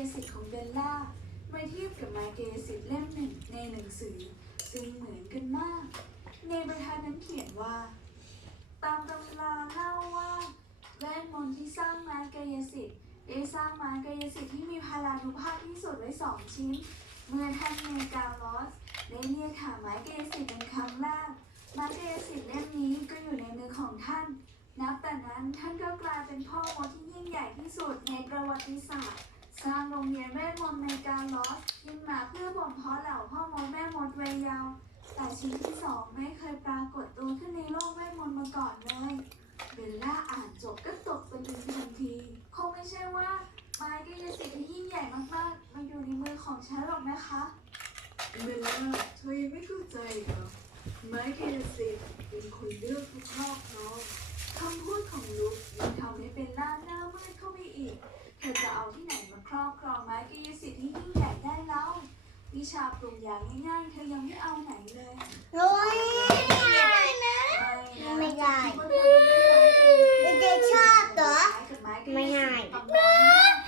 ยสิทธิ์ของเบลล่าเมื่อเทียบกับไม้กายสิทธิ์เล่มหนึ่งในหนังสือ ซึ่งเหมือนกันมาก ในบรรทัดนั้นเขียนว่า ตามตำราเล่าว่าเวทมนต์ที่สร้างไม้กายสิทธิ์ได้สร้างไม้กายสิทธิ์ที่มีพลานุภาพที่สุดไว้สองชิ้น เมื่อท่านเมกาลอสได้เรียกหาไม้กายสิทธิ์เป็นครั้งแรกไม้กายสิทธิ์เล่มนี้ก็อยู่ในมือของท่าน นับแต่นั้นท่านก็กลายเป็นพ่อมดที่ยิ่งใหญ่ที่สุดในประวัติศาสตร์ ร้างโรงเรียนเวทมนต์ในกาลอสขึ้นมาเพื่อบ่มเพาะเหล่าพ่อมดแม่มดวัยเยาว์แต่ชิ้นที่สองไม่เคยปรากฏตัวขึ้นในโลกเวทมนต์มาก่อนเลยเบลล่าอ่านจบก็ตกตะลึงทันที คงไม่ใช่ว่าไม้กายสิทธิ์ที่ยิ่งใหญ่มากๆมาอยู่ในมือของฉันหรอกนะคะเบลล่าเธอยังไม่เข้าใจเหรอไม้กายสิทธิ์เป็นคนเลือกผู้ครอบครองคำพูดของลุกยิ่งทำให้เบลล่าหน้ามืดเข้าไปอีกเธอจะเอาที่ไหนมา ครอบครองไม้กายสิทธิ์ที่ยิ่งใหญ่ได้แล้ว วิชาปรุงยาง่ายๆเธอยังไม่เอาไหนเลยรวยไม่ได้ไม่ได้เด็ชอบเหรอไม่ง่าย